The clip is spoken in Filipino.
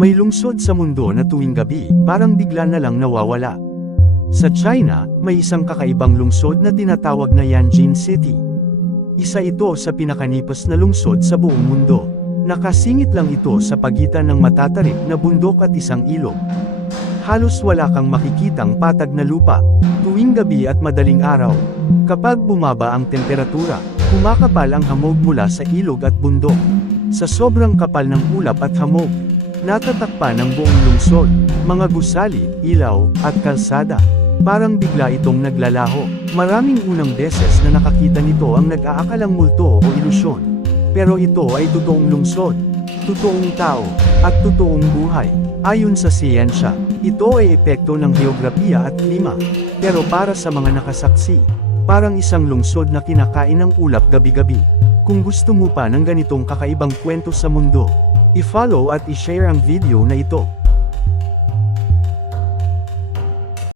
May lungsod sa mundo na tuwing gabi, parang bigla na lang nawawala. Sa China, may isang kakaibang lungsod na tinatawag na Yanjin City. Isa ito sa pinakanipis na lungsod sa buong mundo. Nakasingit lang ito sa pagitan ng matatarik na bundok at isang ilog. Halos wala kang makikitang patag na lupa, tuwing gabi at madaling araw. Kapag bumaba ang temperatura, kumakapal ang hamog mula sa ilog at bundok. Sa sobrang kapal ng ulap at hamog, natatakpan ng buong lungsod, mga gusali, ilaw, at kalsada. Parang bigla itong naglalaho. Maraming unang beses na nakakita nito ang nag-aakalang multo o ilusyon. Pero ito ay totoong lungsod, totoong tao, at totoong buhay. Ayon sa siyensya, ito ay epekto ng geografiya at klima. Pero para sa mga nakasaksi, parang isang lungsod na kinakain ng ulap gabi-gabi. Kung gusto mo pa ng ganitong kakaibang kwento sa mundo, i-follow at i-share ang video na ito.